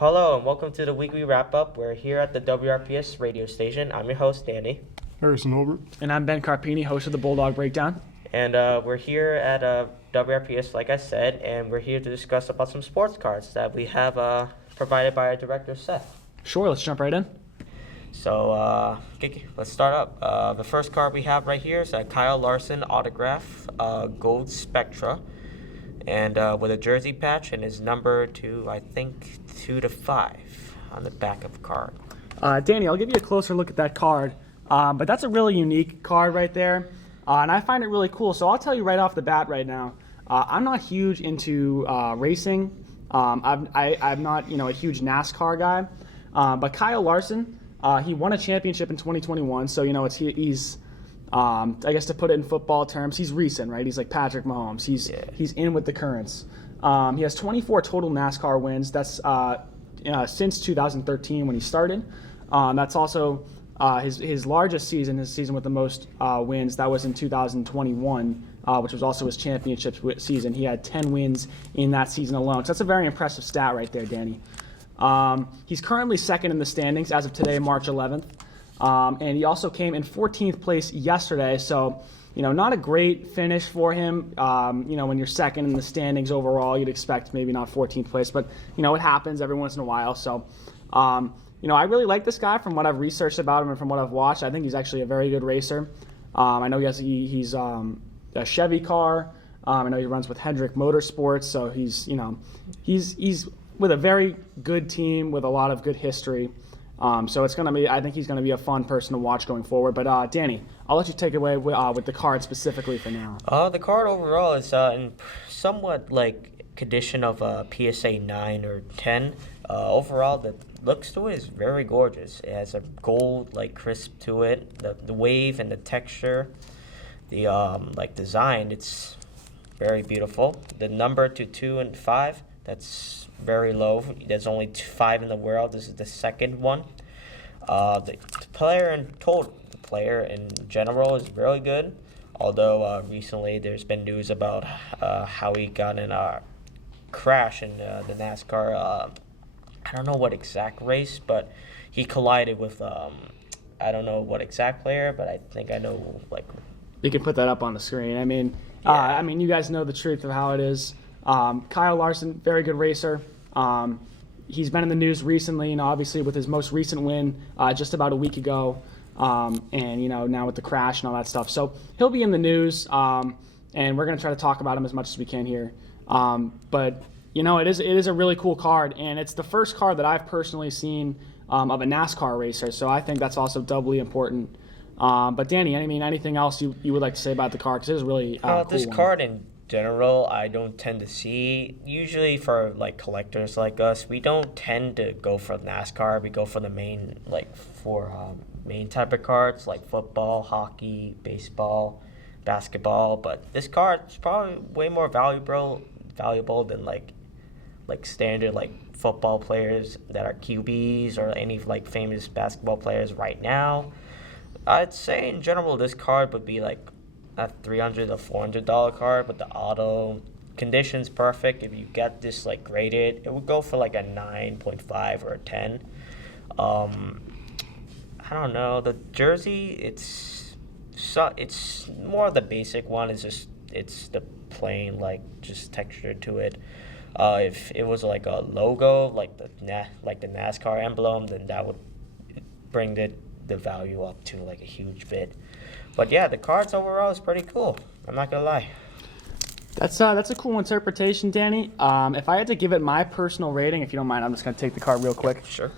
Hello and welcome to the weekly wrap-up. We're here at the WRPS radio station. I'm your host, Danny. Harrison Holbrook. And I'm Ben Carpine, host of the Bulldog Breakdown. And we're here at WRPS, like I said, and we're here to discuss about some sports cards that we have provided by our director, Seth. Sure, let's jump right in. So let's start up. The first card we have right here is a Kyle Larson autograph, Gold Spectra, and with a jersey patch and his number to, I think, 2 to 5 on the back of the card. Danny, I'll give you a closer look at that card, but that's a really unique card right there, and I find it really cool. So I'll tell you right off the bat right now, I'm not huge into racing. I'm not a huge NASCAR guy, but Kyle Larson, he won a championship in 2021, so he's I guess to put it in football terms, he's recent, right? He's like Patrick Mahomes. He's in with the currents. He has 24 total NASCAR wins. That's since 2013 when he started. That's also his largest season, his season with the most wins. That was in 2021, which was also his championship season. He had 10 wins in that season alone. So that's a very impressive stat right there, Danny. He's currently second in the standings as of today, March 11th. And he also came in 14th place yesterday. So, not a great finish for him. When you're second in the standings overall, you'd expect maybe not 14th place, but, it happens every once in a while. So, I really like this guy from what I've researched about him and from what I've watched. I think he's actually a very good racer. I know he's a Chevy car. I know he runs with Hendrick Motorsports. So he's with a very good team with a lot of good history. So I think he's going to be a fun person to watch going forward. But Danny, I'll let you take it away with the card specifically for now. The card overall is in somewhat like condition of a PSA 9 or 10. Overall, the looks to it is very gorgeous. It has a gold crisp to it. The wave and the texture, the design, it's very beautiful. The number to 2 and 5, that's very low. There's only 5 in the world. This is the second one. The player in general is really good. Although recently there's been news about how he got in a crash in the NASCAR. I don't know what exact race, but he collided with I don't know what exact player, but I think I know You can put that up on the screen. You guys know the truth of how it is. Kyle Larson, very good racer. He's been in the news recently, obviously with his most recent win just about a week ago, and now with the crash and all that stuff. So he'll be in the news, and we're going to try to talk about him as much as we can here. But it is a really cool card, and it's the first card that I've personally seen of a NASCAR racer. So I think that's also doubly important. But Danny, anything else you would like to say about the card? Because it is really cool. This card in general, I don't tend to see. Usually for collectors like us, we don't tend to go for NASCAR. We go for the main main type of cards like football, hockey, baseball, basketball. But this card is probably way more valuable than standard football players that are QBs or any famous basketball players right now. I'd say in general this card would be a $300 to $400 card, but the auto condition's perfect. If you get this graded, it would go for a 9.5 or a 10. I don't know. The jersey, it's more of the basic one. It's the plain just texture to it. If it was a logo the NASCAR emblem, then that would bring the value up to a huge bit. But yeah, the cards overall is pretty cool. I'm not gonna lie. That's a cool interpretation, Danny. If I had to give it my personal rating, if you don't mind, I'm just gonna take the card real quick. Sure.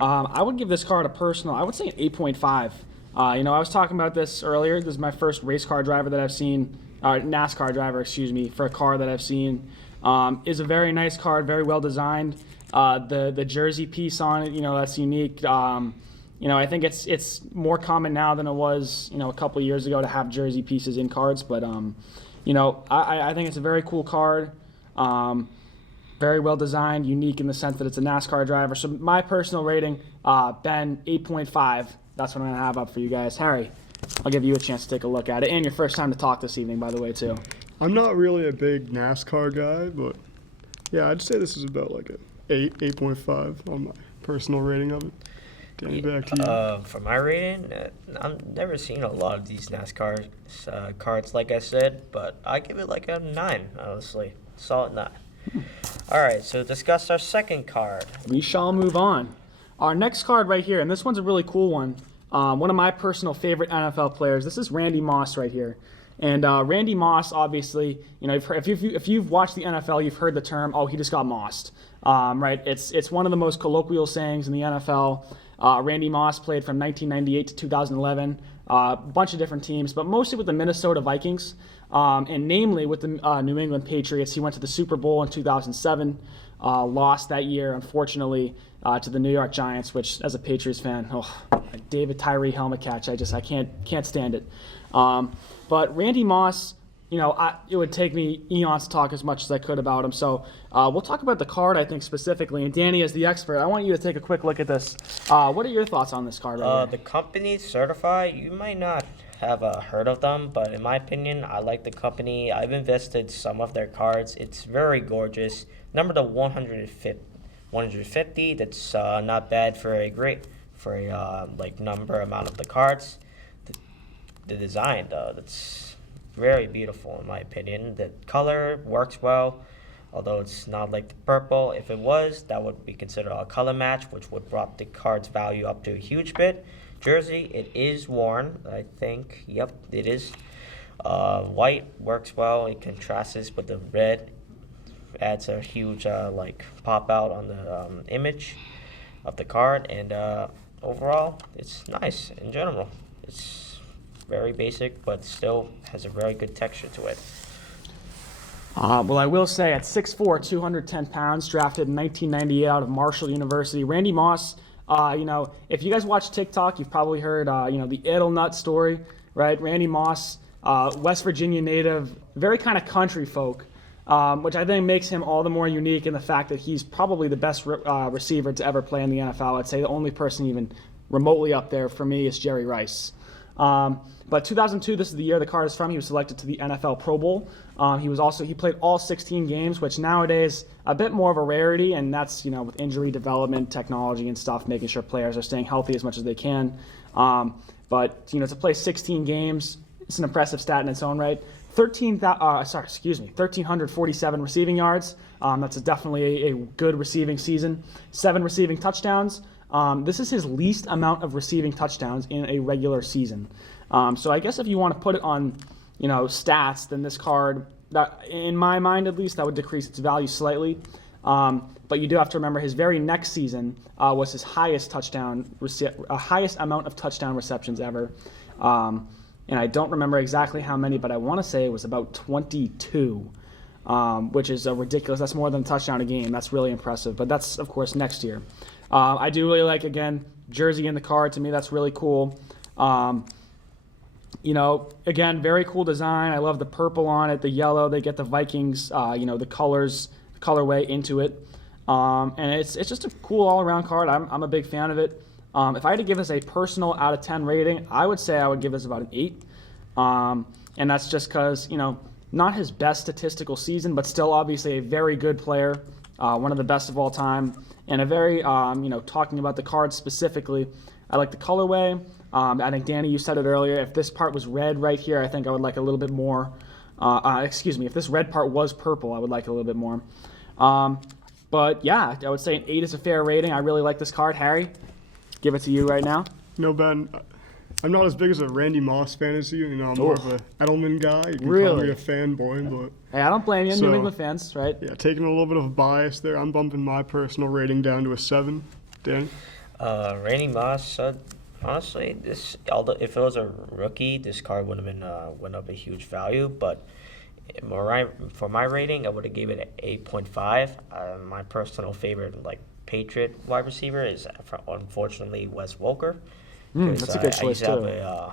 I would give this card a personal. I would say an 8.5. I was talking about this earlier. This is my first race car driver that I've seen. NASCAR driver, for a car that I've seen. Is a very nice card, very well designed. The jersey piece on it, that's unique. I think it's more common now than it was, a couple of years ago to have jersey pieces in cards. But, I think it's a very cool card. Very well designed, unique in the sense that it's a NASCAR driver. So my personal rating, Ben, 8.5. That's what I'm going to have up for you guys. Harry, I'll give you a chance to take a look at it. And your first time to talk this evening, by the way, too. I'm not really a big NASCAR guy, but Yeah, I'd say this is about like a 8.5 on my personal rating of it. Danny, back to you. For my rating, I've never seen a lot of these NASCAR cards, like I said, but I give it like a 9, honestly. Solid 9. All right, so discuss our second card. We shall move on. Our next card right here, and this one's a really cool one. One of my personal favorite NFL players. This is Randy Moss right here. And Randy Moss, obviously, if you've watched the NFL, you've heard the term, "Oh, he just got mossed." Right? It's one of the most colloquial sayings in the NFL. Randy Moss played from 1998 to 2011, a bunch of different teams, but mostly with the Minnesota Vikings, and namely with the New England Patriots. He went to the Super Bowl in 2007, lost that year, unfortunately, to the New York Giants, which, as a Patriots fan, David Tyree helmet catch, I can't stand it. But Randy Moss, it would take me eons to talk as much as I could about him. So we'll talk about the card, I think, specifically. And Danny, as the expert, I want you to take a quick look at this. What are your thoughts on this card right here? The company Certify, you might not have heard of them, but in my opinion, I like the company. I've invested some of their cards. It's very gorgeous. Number to 150. That's not bad for a number amount of the cards. The design, though, that's very beautiful in my opinion. The color works well, although it's not like the purple. If it was, that would be considered a color match, which would drop the card's value up to a huge bit. Jersey, it is worn, I think. Yep, it is. White works well. It contrasts with the red. Adds a huge pop out on the image of the card, and overall, it's nice in general. It's very basic, but still has a very good texture to it. Well, I will say at 6'4", 210 pounds, drafted in 1998 out of Marshall University, Randy Moss, if you guys watch TikTok, you've probably heard, the Edelnut story, right? Randy Moss, West Virginia native, very kind of country folk, which I think makes him all the more unique in the fact that he's probably the best receiver to ever play in the NFL. I'd say the only person even remotely up there for me is Jerry Rice. But 2002, this is the year the card is from. He was selected to the NFL Pro Bowl. He played all 16 games, which nowadays a bit more of a rarity, and that's with injury development, technology, and stuff, making sure players are staying healthy as much as they can. But to play 16 games, it's an impressive stat in its own right. 1,347 receiving yards. That's definitely a good receiving season. 7 receiving touchdowns. This is his least amount of receiving touchdowns in a regular season. So I guess if you want to put it on, stats, then this card, that, in my mind at least, that would decrease its value slightly. But you do have to remember his very next season was his highest amount of touchdown receptions ever. And I don't remember exactly how many, but I want to say it was about 22, which is ridiculous. That's more than a touchdown a game. That's really impressive. But that's, of course, next year. I do really like, again, jersey in the card. To me, that's really cool. Again, very cool design. I love the purple on it, the yellow. They get the Vikings, the colorway into it. And it's just a cool all-around card. I'm a big fan of it. If I had to give this a personal out of 10 rating, I would say I would give this about an 8. And that's just because, not his best statistical season, but still obviously a very good player, one of the best of all time. And a very, talking about the card specifically, I like the colorway. I think, Danny, you said it earlier. If this part was red right here, I think I would like a little bit more. If this red part was purple, I would like a little bit more. But yeah, I would say an 8 is a fair rating. I really like this card. Harry, give it to you right now. Ben, I'm not as big as a Randy Moss fan as you. I'm more of a Edelman guy. You can call me a fanboy, but hey, I don't blame you. New England fans, right? Yeah, taking a little bit of a bias there. I'm bumping my personal rating down to a 7. Danny? Randy Moss, honestly, although if it was a rookie, this card would have been went up a huge value. But for my rating, I would have gave it an 8.5. My personal favorite, Patriot wide receiver is unfortunately Wes Welker. That's a good choice too.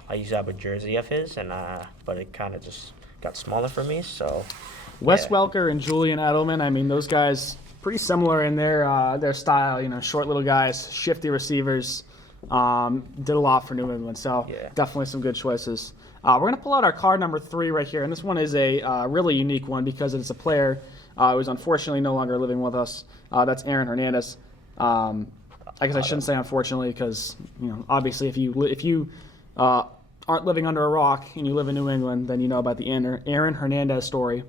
I used to have a jersey of his, but it kind of just got smaller for me. So Wes Welker and Julian Edelman, I mean, those guys pretty similar in their style. Short little guys, shifty receivers. Did a lot for New England, so definitely some good choices. We're going to pull out our card number 3 right here, and this one is a really unique one because it's a player who's unfortunately no longer living with us. That's Aaron Hernandez. I guess I shouldn't say unfortunately because, obviously if you aren't living under a rock and you live in New England, then you know about the Aaron Hernandez story.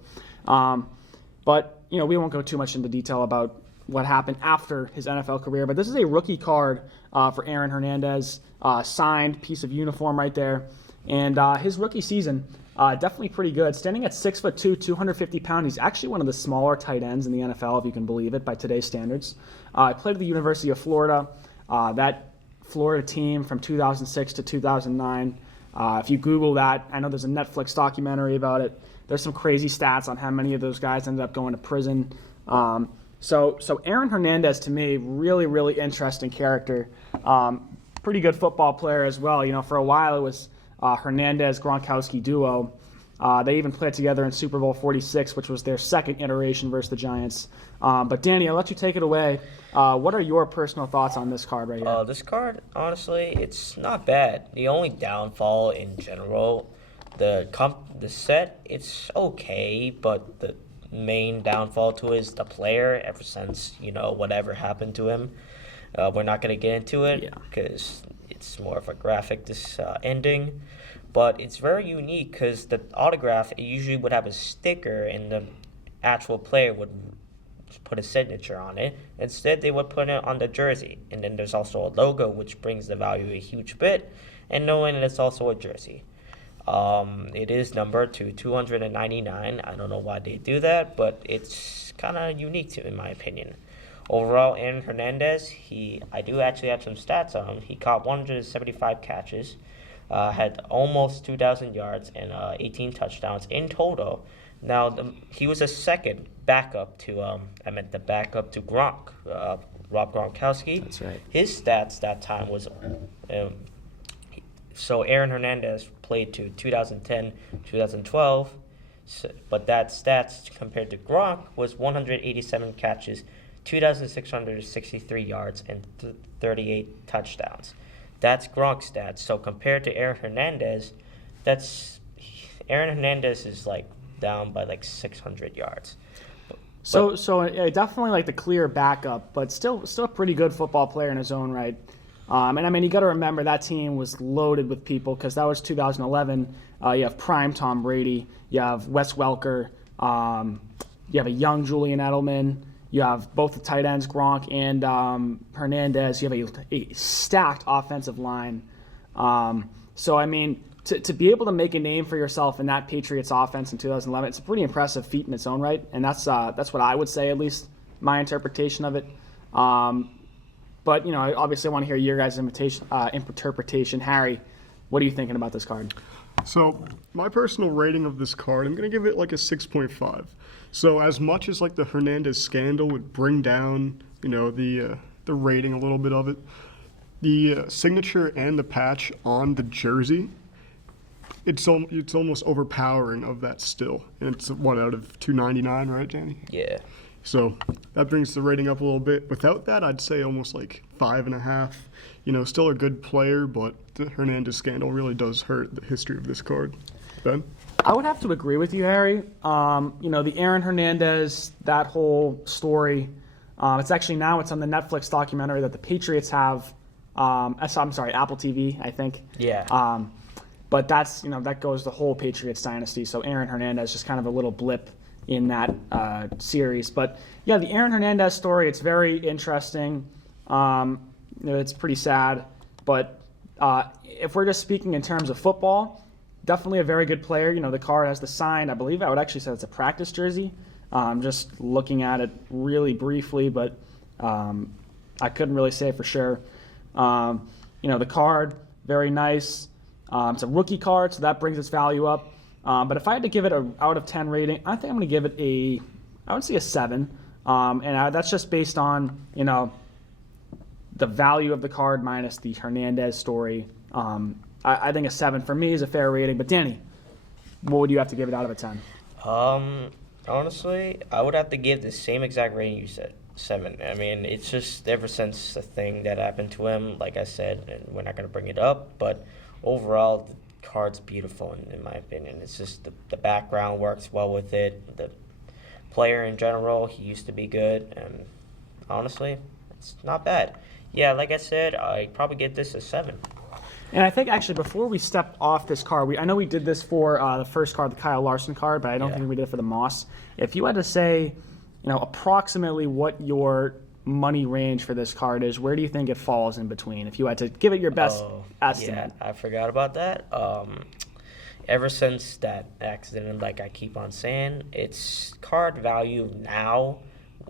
But, we won't go too much into detail about what happened after his NFL career. But this is a rookie card for Aaron Hernandez, signed piece of uniform right there. And his rookie season, definitely pretty good. Standing at 6'2", 250 pounds, he's actually one of the smaller tight ends in the NFL, if you can believe it, by today's standards. He played at the University of Florida. That Florida team from 2006 to 2009. If you Google that, I know there's a Netflix documentary about it. There's some crazy stats on how many of those guys ended up going to prison. So Aaron Hernandez, to me, really, really interesting character. Pretty good football player as well. For a while it was Hernandez-Gronkowski duo. They even played together in Super Bowl 46, which was their second iteration versus the Giants. But Danny, I'll let you take it away. What are your personal thoughts on this card right here? This card, honestly, it's not bad. The only downfall in general, the set, it's okay, but the main downfall to it is the player. Ever since whatever happened to him, we're not gonna get into it because it's more of a graphic ending. But it's very unique because the autograph, it usually would have a sticker and the actual player would put a signature on it. Instead, they would put it on the jersey. And then there's also a logo, which brings the value a huge bit. And knowing that it's also a jersey. It is numbered to 299. I don't know why they do that, but it's kind of unique in my opinion. Overall, Aaron Hernandez, I do actually have some stats on him. He caught 175 catches, had almost 2,000 yards and 18 touchdowns in total. Now, he was a second backup to Gronk, Rob Gronkowski. That's right. His stats that time was, so Aaron Hernandez played to 2010, 2012, but that stats compared to Gronk was 187 catches, 2,663 yards, and 38 touchdowns. That's Gronk's stats. So compared to Aaron Hernandez, Aaron Hernandez is down by 600 yards. So definitely the clear backup, but still a pretty good football player in his own right. And you got to remember that team was loaded with people because that was 2011. You have prime Tom Brady, you have Wes Welker, you have a young Julian Edelman, you have both the tight ends Gronk and Hernandez. You have a stacked offensive line. To be able to make a name for yourself in that Patriots offense in 2011, it's a pretty impressive feat in its own right, and that's what I would say, at least my interpretation of it. But I obviously want to hear your guys' interpretation. Harry, what are you thinking about this card? So my personal rating of this card, I'm going to give it a 6.5. So as much as the Hernandez scandal would bring down the rating a little bit of it, the signature and the patch on the jersey, it's almost overpowering of that still. And it's what, out of 299, right, Danny? Yeah. So that brings the rating up a little bit. Without that, I'd say almost 5.5. Still a good player, but the Hernandez scandal really does hurt the history of this card. Ben? I would have to agree with you, Harry. The Aaron Hernandez, that whole story, it's on the Netflix documentary that the Patriots have. Apple TV, I think. Yeah. But that's, that goes the whole Patriots dynasty. So Aaron Hernandez just kind of a little blip in that series. But yeah, the Aaron Hernandez story, it's very interesting. It's pretty sad. But if we're just speaking in terms of football, definitely a very good player. The card has the sign. I believe I would actually say it's a practice jersey. Just looking at it really briefly, but I couldn't really say for sure. The card, very nice. It's a rookie card, so that brings its value up. But if I had to give it an out of 10 rating, I think I'm going to give it I would say a 7. That's just based on, the value of the card minus the Hernandez story. I think a 7 for me is a fair rating. But Danny, what would you have to give it out of a 10? Honestly, I would have to give the same exact rating you said, 7. It's just ever since the thing that happened to him, like I said, and we're not going to bring it up, but overall, the card's beautiful in my opinion. It's just the background works well with it. The player in general. He used to be good, and honestly, it's not bad. Yeah, like I said, I'd probably give this a 7. And I think actually before we step off this card, I know we did this for the first card, the Kyle Larson card, but I don't think we did it for the Moss. If you had to say, approximately what your money range for this card is, where do you think it falls in between? If you had to give it your best estimate. Yeah, I forgot about that. Ever since that accident, like I keep on saying, its card value now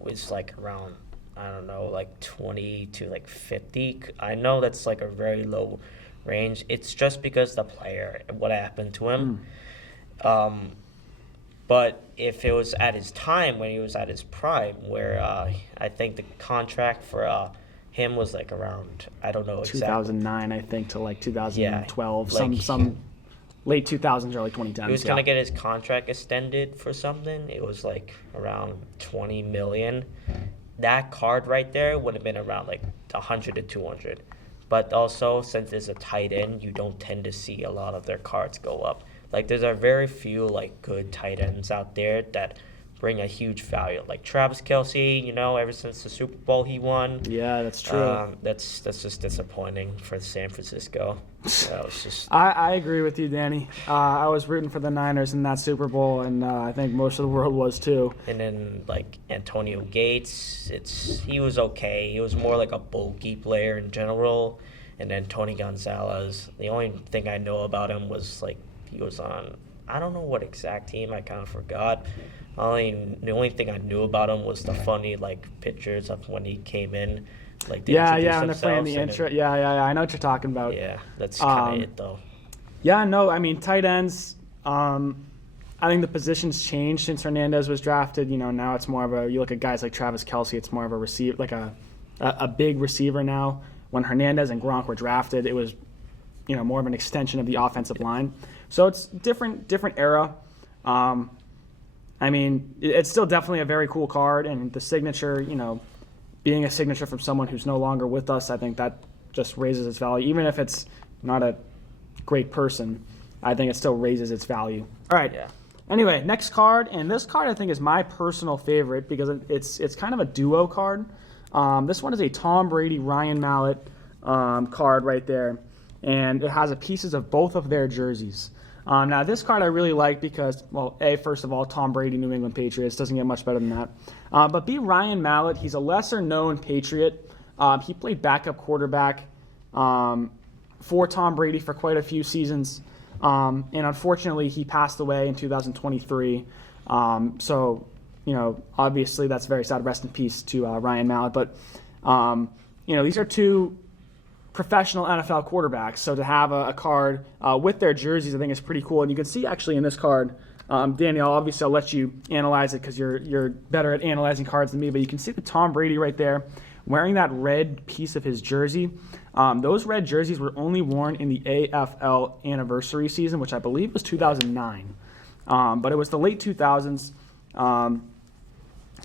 is like around, I don't know, like 20 to like 50. I know that's like a very low range. It's just because the player, what happened to him. But if it was at his time, when he was at his prime, where I think the contract for him was like around, I don't know exactly. 2009, I think, to like 2012, like some late 2000s, early 2010s. He was going to get his contract extended for something. It was like around 20 million. That card right there would have been around like 100 to 200. But also, since it's a tight end, you don't tend to see a lot of their cards go up. Like, there's a very few, like, good tight ends out there that bring a huge value. Like Travis Kelce, ever since the Super Bowl he won. Yeah, that's true. That's just disappointing for San Francisco. That was just... I agree with you, Danny. I was rooting for the Niners in that Super Bowl, and I think most of the world was too. And then, like, Antonio Gates, he was okay. He was more like a bulky player in general. And then Tony Gonzalez, the only thing I know about him was, like, he was on, I don't know what exact team, I kind of forgot. The only thing I knew about him was the funny, like, pictures of when he came in. Like, they when they're playing the intro. Yeah, I know what you're talking about. Yeah, that's kind of it, though. Yeah, no, I mean, tight ends, I think the position's changed since Hernandez was drafted. Now it's more of you look at guys like Travis Kelce, it's more of a receiver, like a big receiver now. When Hernandez and Gronk were drafted, it was, more of an extension of the offensive line. So it's different era. I mean, it's still definitely a very cool card, and the signature, being a signature from someone who's no longer with us, I think that just raises its value. Even if it's not a great person, I think it still raises its value. All right. Yeah. Anyway, next card, and this card I think is my personal favorite because it's kind of a duo card. This one is a Tom Brady, Ryan Mallett card right there, and it has pieces of both of their jerseys. Now, this card I really like because, well, first of all, Tom Brady, New England Patriots, doesn't get much better than that. But B, Ryan Mallett, he's a lesser-known Patriot. He played backup quarterback for Tom Brady for quite a few seasons. And unfortunately, he passed away in 2023. So, obviously that's very sad. Rest in peace to Ryan Mallett. But, these are two professional NFL quarterbacks, so to have a card with their jerseys, I think is pretty cool. And you can see actually in this card, Danny, I'll let you analyze it because you're better at analyzing cards than me, but you can see the Tom Brady right there wearing that red piece of his jersey. Those red jerseys were only worn in the AFL anniversary season, which I believe was 2009. But it was the late 2000s.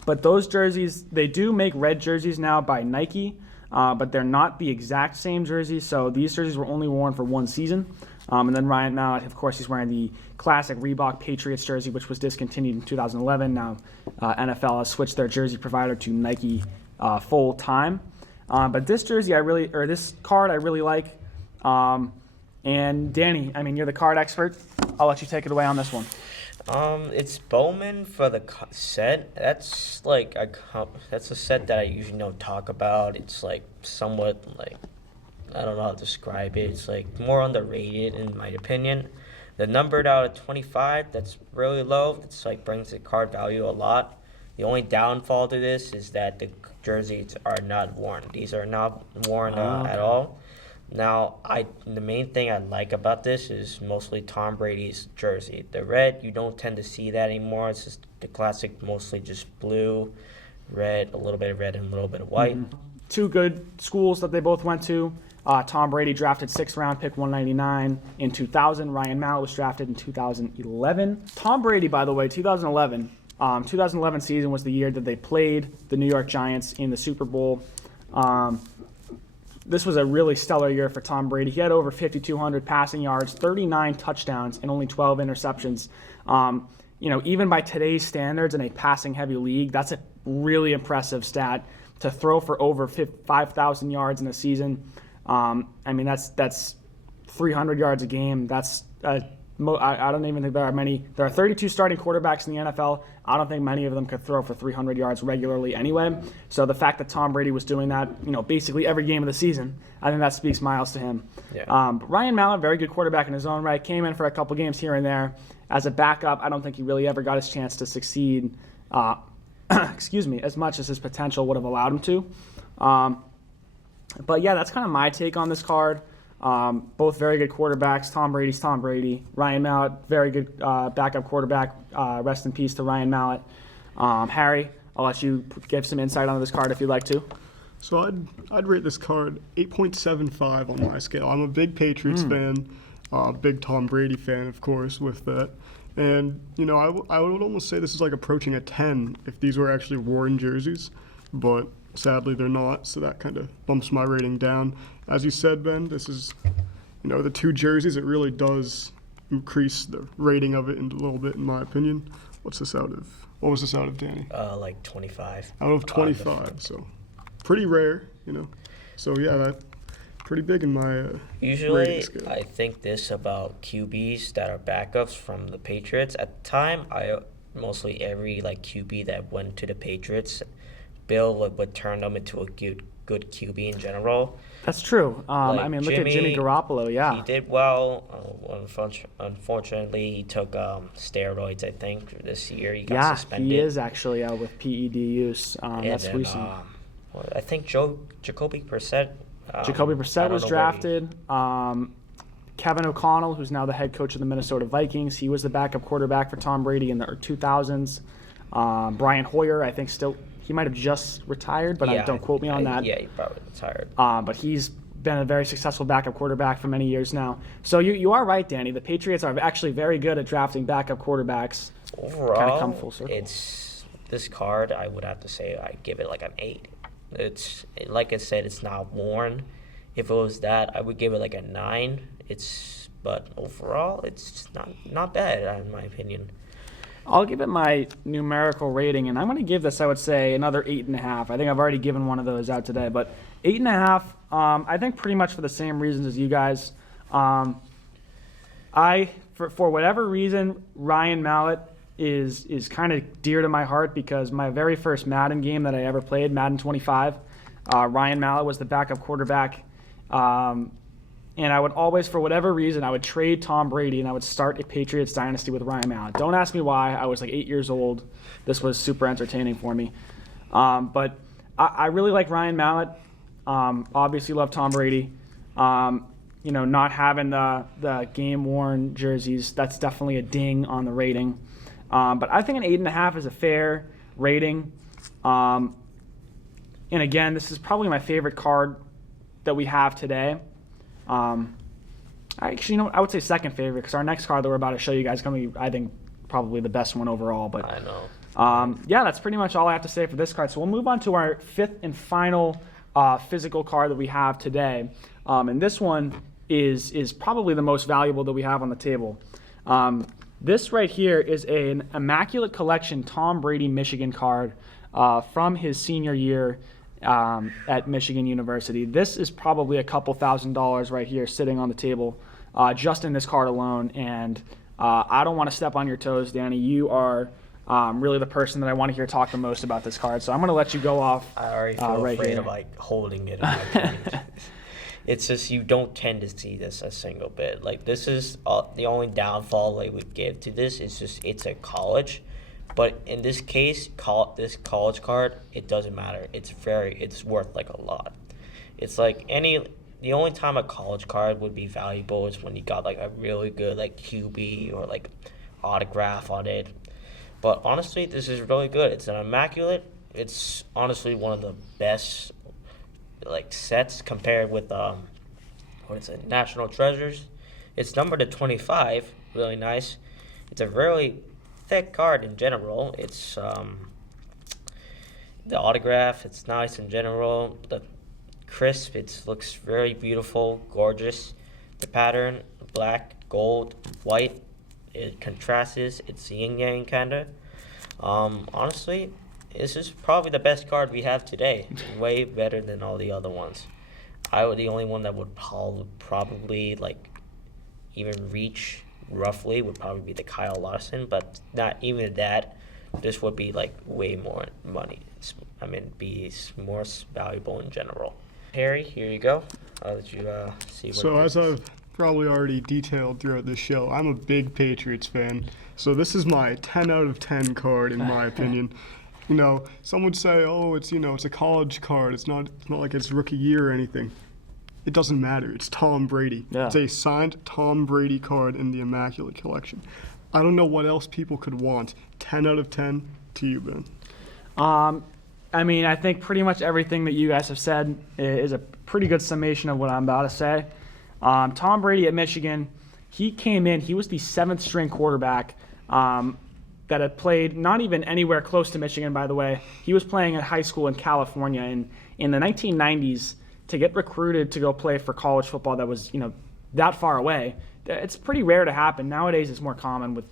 But those jerseys, they do make red jerseys now by Nike, but they're not the exact same jerseys. So these jerseys were only worn for one season. And then Ryan Mallett, of course, he's wearing the classic Reebok Patriots jersey, which was discontinued in 2011. Now NFL has switched their jersey provider to Nike full time. But this jersey, this card, I really like. And Danny, I mean, you're the card expert. I'll let you take it away on this one. It's Bowman for the set. That's like that's a set that I usually don't talk about. It's like somewhat like, I don't know how to describe it. It's like more underrated in my opinion. The numbered out of 25, that's really low. It's like brings the card value a lot. The only downfall to this is that the jerseys are not worn. These are not worn at all. Now, the main thing I like about this is mostly Tom Brady's jersey. The red, you don't tend to see that anymore. It's just the classic, mostly just blue, red, a little bit of red, and a little bit of white. Mm-hmm. Two good schools that they both went to. Tom Brady drafted 6th round pick 199 in 2000. Ryan Mallett was drafted in 2011. Tom Brady, by the way, 2011 season was the year that they played the New York Giants in the Super Bowl. This was a really stellar year for Tom Brady. He had over 5,200 passing yards, 39 touchdowns, and only 12 interceptions. even by today's standards in a passing-heavy league, that's a really impressive stat to throw for over 5,000 yards in a season. That's 300 yards a game. That's I don't even think there are many. There are 32 starting quarterbacks in the NFL. I don't think many of them could throw for 300 yards regularly anyway. So the fact that Tom Brady was doing that, basically every game of the season, I think that speaks miles to him. Yeah. But Ryan Mallett, very good quarterback in his own right, came in for a couple games here and there. As a backup, I don't think he really ever got his chance to succeed, as much as his potential would have allowed him to. But yeah, that's kind of my take on this card. Both very good quarterbacks. Tom Brady's Tom Brady. Ryan Mallett, very good backup quarterback. Rest in peace to Ryan Mallett. Harry, I'll let you give some insight on this card if you'd like to. So I'd rate this card 8.75 on my scale. I'm a big Patriots fan, big Tom Brady fan, of course, with that. And, I would almost say this is like approaching a 10 if these were actually worn jerseys. But sadly, they're not, so that kind of bumps my rating down. As you said, Ben, this is, the two jerseys, it really does increase the rating of it a little bit, in my opinion. What was this out of, Danny? Like 25. Out of 25, so pretty rare, So, yeah, that's pretty big in my Usually, rating scale. I think this about QBs that are backups from the Patriots. At the time, mostly every QB that went to the Patriots, Bill would turn them into a good QB in general. That's true. Look at Jimmy Garoppolo, yeah. He did well. Unfortunately, he took steroids, I think, this year. He got suspended. He is actually out with PED use. That's recent. I think Jacoby Brissett. Jacoby Brissett was drafted. Kevin O'Connell, who's now the head coach of the Minnesota Vikings, he was the backup quarterback for Tom Brady in the 2000s. Brian Hoyer, I think he might have just retired, but don't quote me on that. Yeah, he probably retired. But he's been a very successful backup quarterback for many years now. So you are right, Danny. The Patriots are actually very good at drafting backup quarterbacks. Overall, kind of come full circle. This card, I would have to say I give it like an 8. It's like I said, it's not worn. If it was that, I would give it like a 9. But overall, it's not bad in my opinion. I'll give it my numerical rating, and I'm going to give this, I would say, another 8.5. I think I've already given one of those out today, but 8.5. I think pretty much for the same reasons as you guys. For whatever reason, Ryan Mallett is kind of dear to my heart because my very first Madden game that I ever played, Madden 25, Ryan Mallett was the backup quarterback. And I would always, for whatever reason, I would trade Tom Brady and I would start a Patriots dynasty with Ryan Mallett. Don't ask me why. I was like 8 years old. This was super entertaining for me. But I really like Ryan Mallett. Obviously love Tom Brady. Not having the game-worn jerseys, that's definitely a ding on the rating. But I think an 8.5 is a fair rating. And again, this is probably my favorite card that we have today. Actually, I would say second favorite because our next card that we're about to show you guys is going to be, I think, probably the best one overall. But I know. That's pretty much all I have to say for this card. So we'll move on to our fifth and final physical card that we have today. And this one is probably the most valuable that we have on the table. This right here is an Immaculate Collection Tom Brady Michigan card from his senior year at Michigan University. This is probably a couple $1,000s right here sitting on the table just in this card alone. And I don't want to step on your toes, Danny. You are really the person that I want to hear talk the most about this card. So I'm going to let you go off. I already feel right afraid here. of holding it in my hand. It's just you don't tend to see this a single bit. This is the only downfall I would give to this is just it's a college. But in this case, this college card, it doesn't matter. It's worth a lot. It's the only time a college card would be valuable is when you got a really good QB or autograph on it. But honestly, this is really good. It's an Immaculate. It's honestly one of the best sets compared with National Treasures. It's numbered to 25, really nice. It's a really thick card in general. It's the autograph, it's nice in general. The crisp, it looks very beautiful, gorgeous. The pattern, black, gold, white, It contrasts, it's yin yang kind of. Honestly, this is probably the best card we have today. Way better than all the other ones. The only one that would probably like even reach roughly would probably be the Kyle Larson, but not even that. This would be like way more money. Be more valuable in general. Harry, here you go. I'll let you see what. So as I've probably already detailed throughout this show, I'm a big Patriots fan. So this is my 10 out of 10 card in my opinion. You know, some would say, oh, it's a college card. It's not like it's rookie year or anything. It doesn't matter. It's Tom Brady. Yeah. It's a signed Tom Brady card in the Immaculate Collection. I don't know what else people could want. 10 out of 10 to you, Ben. I think pretty much everything that you guys have said is a pretty good summation of what I'm about to say. Tom Brady at Michigan, he came in, he was the 7th string quarterback that had played not even anywhere close to Michigan, by the way. He was playing at high school in California. And in the 1990s, to get recruited to go play for college football that was, that far away, it's pretty rare to happen. Nowadays, it's more common with,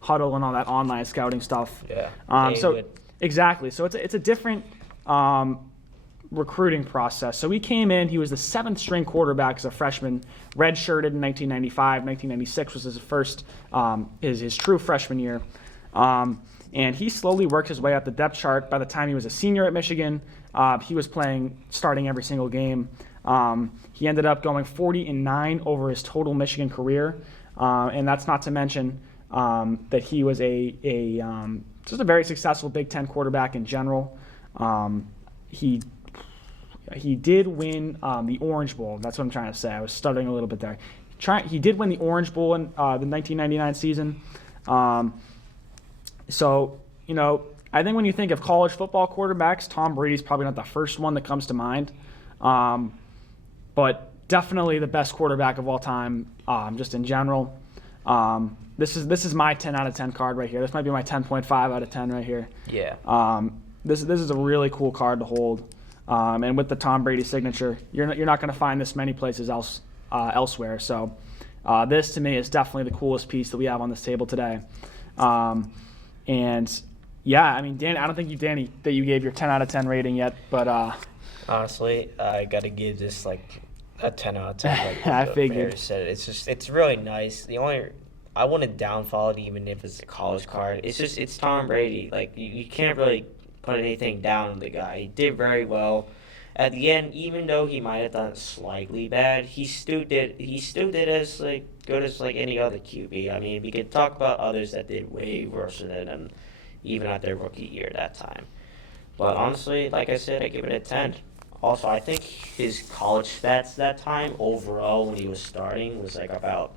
Huddle and all that online scouting stuff. Yeah. Exactly. So it's a different recruiting process. So he came in, he was the 7th string quarterback as a freshman, redshirted in 1995. 1996 was his first, his true freshman year. And he slowly worked his way up the depth chart. By the time he was a senior at Michigan, he was starting every single game. He ended up going 40-9 over his total Michigan career. And that's not to mention that he was just a very successful Big Ten quarterback in general. He did win the Orange Bowl. That's what I'm trying to say. I was stuttering a little bit there. He did win the Orange Bowl in the 1999 season. So, I think when you think of college football quarterbacks, Tom Brady's probably not the first one that comes to mind. But definitely the best quarterback of all time, just in general. This is my 10 out of 10 card right here. This might be my 10.5 out of 10 right here. Yeah. This is a really cool card to hold. And with the Tom Brady signature, you're not going to find this many places elsewhere. So this to me is definitely the coolest piece that we have on this table today. And yeah, Danny, I don't think Danny, that you gave your 10 out of 10 rating yet, but honestly, I gotta give this like a 10 out of 10. Like I figured. Mary said, it's really nice. I wouldn't downfall it even if it's a college card. It's Tom Brady. Like you can't really put anything down on the guy. He did very well. At the end, even though he might have done it slightly bad, he still did as like good as like any other QB. We could talk about others that did way worse than him, even at their rookie year that time. But honestly, like I said, I give it a 10. Also, I think his college stats that time overall when he was starting was like about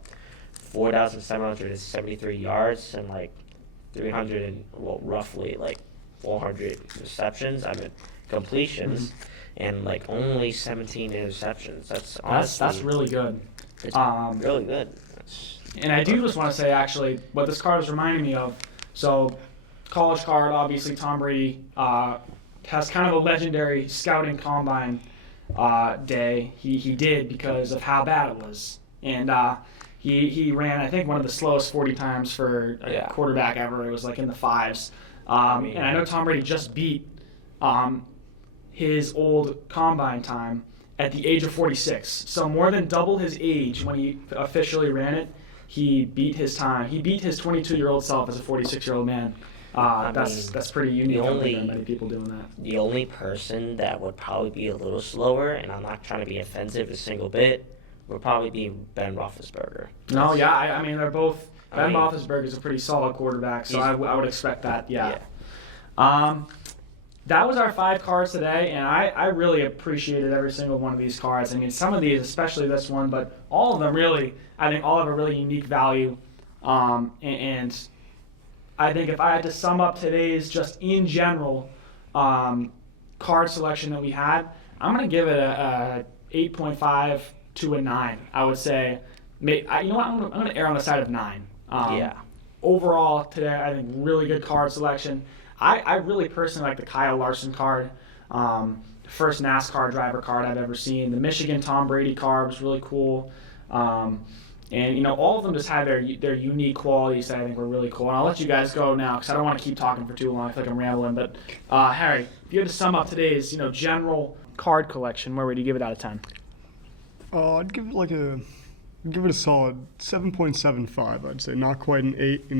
4,773 yards and like 400 receptions. Completions. And like only 17 interceptions. That's really good. It's really good. And I do just want to say actually what this card is reminding me of. So, college card, obviously Tom Brady has kind of a legendary scouting combine day. He did because of how bad it was, and he ran I think one of the slowest 40 times for a quarterback ever. It was like in the 5s. And I know Tom Brady just beat his old combine time at the age of 46. So more than double his age when he officially ran it. He beat his time. He beat his 22-year-old self as a 46-year-old man. That's pretty unique. I don't think there are many people doing that. The only person that would probably be a little slower, and I'm not trying to be offensive a single bit, would probably be Ben Roethlisberger. No, yeah, they're both. Ben Roethlisberger is a pretty solid quarterback, so I would expect that. Yeah. That was our 5 cards today, and I really appreciated every single one of these cards. Some of these, especially this one, but all of them really, I think all have a really unique value. And I think if I had to sum up today's just in general card selection that we had, I'm going to give it a 8.5 to a 9. I would say, you know what, I'm going to err on the side of 9. Overall today, I think really good card selection. I really personally like the Kyle Larson card, first NASCAR driver card I've ever seen. The Michigan Tom Brady card was really cool. And, all of them just had their unique qualities that I think were really cool. And I'll let you guys go now because I don't want to keep talking for too long. I feel like I'm rambling. But, Harry, if you had to sum up today's, general card collection, where would you give it out of 10? I'd give it a solid 7.75. I'd say not quite an 8.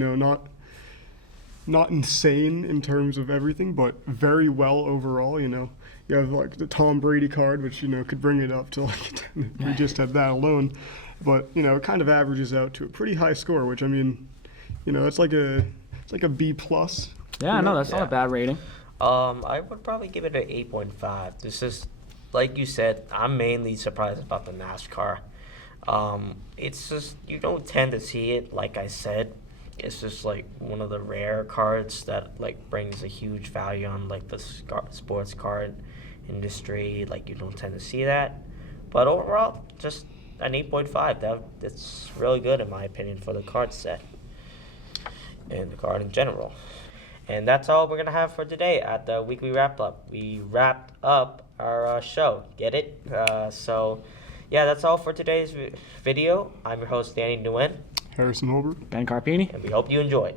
Not insane in terms of everything, but very well overall. You have like the Tom Brady card, which could bring it up to like 10 if we just had that alone. But it kind of averages out to a pretty high score, which it's like a B plus. Yeah, no, that's not a bad rating. I would probably give it an 8.5. This is, like you said, I'm mainly surprised about the NASCAR. It's just, you don't tend to see it, like I said. It's just like one of the rare cards that like brings a huge value on like the sports card industry. Like you don't tend to see that. But overall, just an 8.5. That's really good in my opinion for the card set and the card in general. And that's all we're gonna have for today at the weekly wrap up. We wrapped up our show. Get it? So yeah, that's all for today's video. I'm your host Danny Nguyen. Harrison Holbrook. Ben Carpine. And we hope you enjoyed.